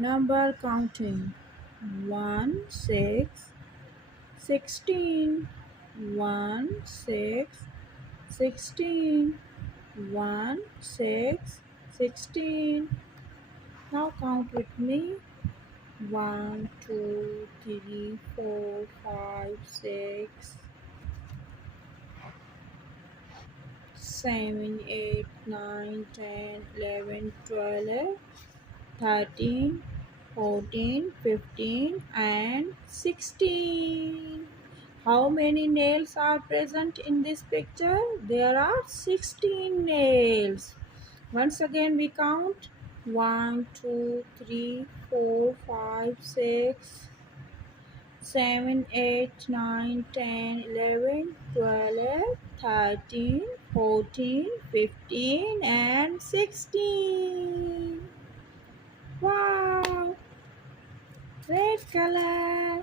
Number counting: 1, 6, 16, 1, 6, 16, 1, 6, 16. Now count with me: 1, 2, 3, 4, 5, 6, 7, 8, 9, 10, 11, 12, 13, 14, 15, and 16. How many nails are present in this picture? There are 16 nails. Once again we count: 1, 2, 3, 4, 5, 6, 7, 8, 9, 10, 11, 12, 13, 14, 15, and 16. Wow! Red color.